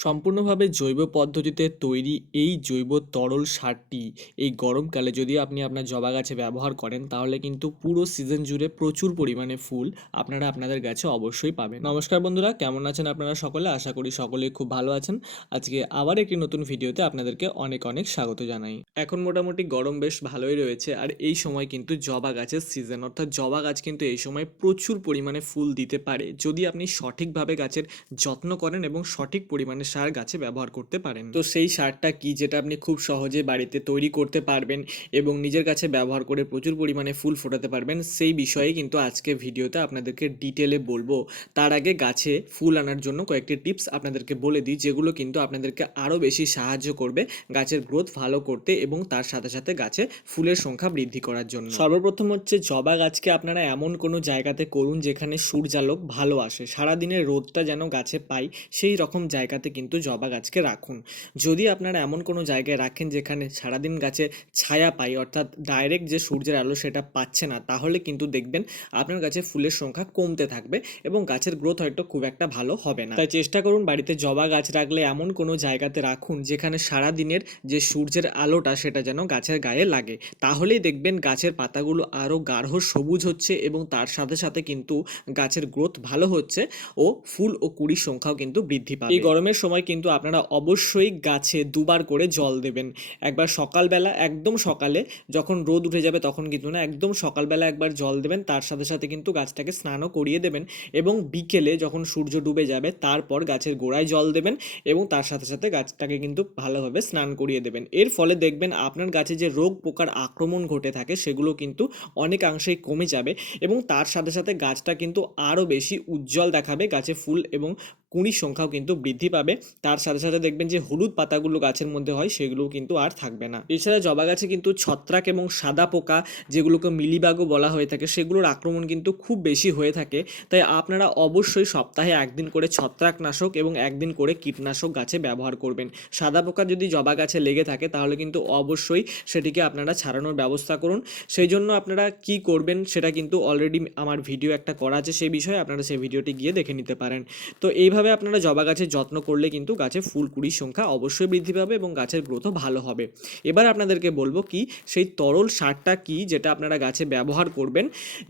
সম্পূর্ণভাবে জৈব পদ্ধতিতে তৈরি এই জৈব তরল সারটি এই গরমকালে যদি আপনি আপনার জবা গাছে ব্যবহার করেন, তাহলে কিন্তু পুরো সিজন জুড়ে প্রচুর পরিমাণে ফুল আপনারা আপনাদের গাছে অবশ্যই পাবেন। নমস্কার বন্ধুরা, কেমন আছেন আপনারা সকলে? আশা করি সকলেই খুব ভালো আছেন। আজকে আবার একটি নতুন ভিডিওতে আপনাদেরকে অনেক অনেক স্বাগত জানাই। এখন মোটামুটি গরম বেশ ভালোই রয়েছে আর এই সময় কিন্তু জবা গাছের সিজন, অর্থাৎ জবা গাছ কিন্তু এই সময় প্রচুর পরিমাণে ফুল দিতে পারে। যদি আপনি সঠিকভাবে গাছের যত্ন করেন এবং সঠিক পরিমাণে সার গাছে ব্যবহার করতে পারেন। তো সেই সারটা কি যেটা আপনি খুব সহজে বাড়িতে তৈরি করতে পারবেন এবং নিজের কাছে ব্যবহার করে প্রচুর পরিমাণে ফুল ফোটাতে পারবেন, সেই বিষয়ে কিন্তু আজকে ভিডিওতে আপনাদেরকে ডিটেলে বলব। তার আগে গাছে ফুল আনার জন্য কয়েকটি টিপস আপনাদেরকে বলে দিই, যেগুলো কিন্তু আপনাদেরকে আরও বেশি সাহায্য করবে গাছের গ্রোথ ভালো করতে এবং তার সাথে সাথে গাছে ফুলের সংখ্যা বৃদ্ধি করার জন্য। সর্বপ্রথম হচ্ছে জবা গাছকে আপনারা এমন কোনো জায়গাতে করুন যেখানে সূর্যালোক ভালো আসে। সারাদিনের রোদটা যেন গাছে পাই, সেই রকম জায়গাতে কিন্তু জবা গাছকে রাখুন। যদি আপনারা এমন কোনো জায়গায় রাখেন যেখানে সারাদিন গাছে ছায়া পাই, অর্থাৎ ডাইরেক্ট যে সূর্যের আলো সেটা পাচ্ছে না, তাহলে কিন্তু দেখবেন আপনার গাছে ফুলের সংখ্যা কমতে থাকবে এবং গাছের গ্রোথ হয়তো খুব একটা ভালো হবে না। তাই চেষ্টা করুন বাড়িতে জবা গাছ রাখলে এমন কোনো জায়গাতে রাখুন যেখানে সারা দিনের যে সূর্যের আলোটা সেটা যেন গাছের গায়ে লাগে। তাহলেই দেখবেন গাছের পাতাগুলো আরও গাঢ় সবুজ হচ্ছে এবং তার সাথে সাথে কিন্তু গাছের গ্রোথ ভালো হচ্ছে ও ফুল ও কুড়ির সংখ্যাও কিন্তু বৃদ্ধি পাবে। এই গরমের সময় কিন্তু আপনারা অবশ্যই গাছে দুবার করে জল দেবেন। একবার সকালবেলা, একদম সকালে যখন রোদ উঠে যাবে তখন কিন্তু না, একদম সকালবেলা একবার জল দেবেন, তার সাথে সাথে কিন্তু গাছটাকে স্নানও করিয়ে দেবেন এবং বিকেলে যখন সূর্য ডুবে যাবে তারপর গাছের গোড়ায় জল দেবেন এবং তার সাথে সাথে গাছটাকে কিন্তু ভালোভাবে স্নান করিয়ে দেবেন। এর ফলে দেখবেন আপনার গাছে যে রোগ পোকার আক্রমণ ঘটে থাকে সেগুলো কিন্তু অনেকাংশেই কমে যাবে এবং তার সাথে সাথে গাছটা কিন্তু আরও বেশি উজ্জ্বল দেখাবে, গাছে ফুল এবং কুঁড়ির সংখ্যাও কিন্তু বৃদ্ধি পাবে। তার সাথে সাথে দেখবেন যে হলুদ পাতাগুলো গাছের মধ্যে হয়, সেগুলোও কিন্তু আর থাকবে না। এছাড়া জবা গাছে কিন্তু ছত্রাক এবং সাদা পোকা যেগুলোকে মিলিবাগও বলা হয়ে থাকে, সেগুলোর আক্রমণ কিন্তু খুব বেশি হয়ে থাকে। তাই আপনারা অবশ্যই সপ্তাহে একদিন করে ছত্রাকনাশক এবং একদিন করে কীটনাশক গাছে ব্যবহার করবেন। সাদা পোকা যদি জবা গাছে লেগে থাকে, তাহলে কিন্তু অবশ্যই সেটিকে আপনারা ছাড়ানোর ব্যবস্থা করুন। সেই জন্য আপনারা কি করবেন, সেটা কিন্তু অলরেডি আমার ভিডিও একটা করা আছে, সেই বিষয়ে আপনারা সেই ভিডিওটি গিয়ে দেখে নিতে পারেন। তো এইভাবে এইভাবে আপনারা জবা গাছের যত্ন করলে কিন্তু গাছে ফুল কুড়ির সংখ্যা অবশ্যই বৃদ্ধি পাবে এবং গাছের গ্রোথও ভালো হবে। এবার আপনাদেরকে বলব কি, সেই তরল সারটা কি যেটা আপনারা গাছে ব্যবহার করবেন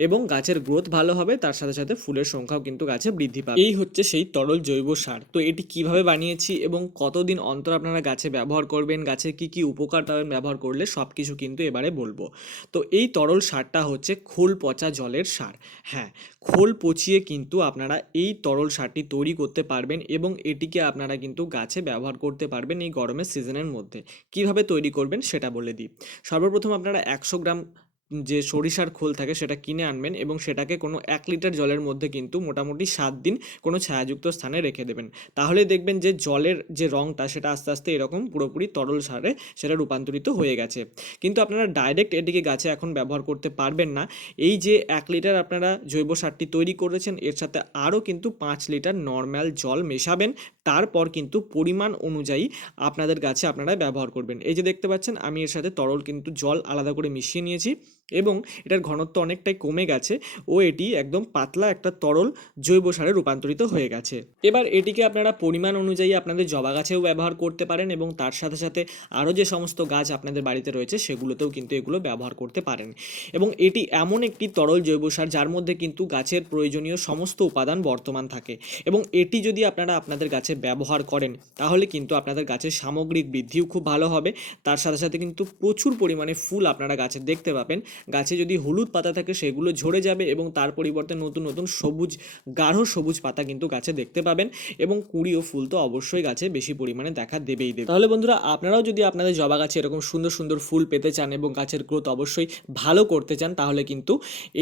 এবং গাছের গ্রোথ ভালো হবে, তার সাথে সাথে ফুলের সংখ্যাও কিন্তু গাছে বৃদ্ধি পাবে। এই হচ্ছে সেই তরল জৈব সার। তো এটি কীভাবে বানিয়েছি এবং কতদিন অন্তর আপনারা গাছে ব্যবহার করবেন গাছের কি কি উপকার পাবেন ব্যবহার করলে সব কিছু কিন্তু এবারে বলব। তো এই তরল সারটা হচ্ছে খোল পচা জলের সার। হ্যাঁ খোল পচিয়ে কিন্তু আপনারা এই তরল সারটি তৈরি করতে পারবেন এবং এটিকে আপনারা কিন্তু গাছে ব্যবহার করতে পারবেন এই গরমের সিজনের মধ্যে। কীভাবে তৈরি করবেন সেটা বলে দিই। সর্বপ্রথম আপনারা একশো গ্রাম যে সরিষার খোল থাকে সেটা কিনে আনবেন এবং সেটাকে কোনো এক লিটার জলের মধ্যে কিন্তু মোটামুটি সাত দিন কোনো ছায়াযুক্ত স্থানে রেখে দেবেন। তাহলে দেখবেন যে জলের যে রঙটা সেটা আস্তে আস্তে এরকম পুরোপুরি তরল সারে সেটা রূপান্তরিত হয়ে গেছে। কিন্তু আপনারা ডাইরেক্ট এটিকে গাছে এখন ব্যবহার করতে পারবেন না। এই যে এক লিটার আপনারা জৈব সারটি তৈরি করেছেন, এর সাথে আরও কিন্তু পাঁচ লিটার নর্মাল জল মেশাবেন। তারপর কিন্তু পরিমাণ অনুযায়ী আপনাদের গাছে আপনারা ব্যবহার করবেন। এই যে দেখতে পাচ্ছেন, আমি এর সাথে তরল কিন্তু জল আলাদা করে মিশিয়ে নিয়েছি। এবং এটার ঘনত্ব অনেকটাই কমে গেছে ও এটি একদম পাতলা একটা তরল জৈব সারে রূপান্তরিত হয়ে গেছে। এবার এটিকে আপনারা পরিমাণ অনুযায়ী আপনাদের জবা গাছেও ব্যবহার করতে পারেন এবং তার সাথে সাথে আরও যে সমস্ত গাছ আপনাদের বাড়িতে রয়েছে সেগুলোতেও কিন্তু এগুলো ব্যবহার করতে পারেন। এবং এটি এমন একটি তরল জৈব সার যার মধ্যে কিন্তু গাছের প্রয়োজনীয় সমস্ত উপাদান বর্তমান থাকে এবং এটি যদি আপনারা আপনাদের গাছে ব্যবহার করেন তাহলে কিন্তু আপনাদের গাছের সামগ্রিক বৃদ্ধিও খুব ভালো হবে। তার সাথে সাথে কিন্তু প্রচুর পরিমাণে ফুল আপনারা গাছে দেখতে পাবেন গাছে যদি হলুদ পাতা থাকে, সেগুলো ঝরে যাবে এবং তার পরিবর্তে নতুন নতুন সবুজ, গাঢ় সবুজ পাতা কিন্তু গাছে দেখতে পাবেন এবং কুড়ি ও ফুল তো অবশ্যই গাছে বেশি পরিমাণে দেখা দেবেই দেবে তাহলে বন্ধুরা, আপনারাও যদি আপনাদের জবা গাছে এরকম সুন্দর সুন্দর ফুল পেতে চান এবং গাছের গ্রোথ অবশ্যই ভালো করতে চান, তাহলে কিন্তু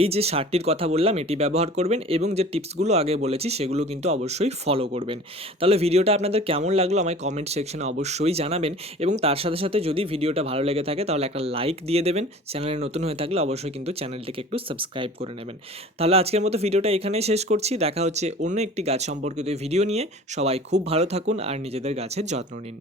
এই যে সারটির কথা বললাম, এটি ব্যবহার করবেন এবং যে টিপসগুলো আগে বলেছি, সেগুলো কিন্তু অবশ্যই ফলো করবেন। তাহলে ভিডিওটা আপনাদের কেমন লাগল আমায় কমেন্ট সেকশনে অবশ্যই জানাবেন এবং তার সাথে সাথে যদি ভিডিওটা ভালো লেগে থাকে, তাহলে একটা লাইক দিয়ে দেবেন। চ্যানেলে নতুন হয়ে থাকলে অবশ্যই কিন্তু চ্যানেলটিকে একটু সাবস্ক্রাইব করে নেবেন। তাহলে আজকের মতো ভিডিওটা এখানেই শেষ করছি। দেখা হচ্ছে অন্য একটি গাছ সম্পর্কিত ভিডিও নিয়ে। সবাই খুব ভালো থাকুন আর নিজেদের গাছের যত্ন নিন।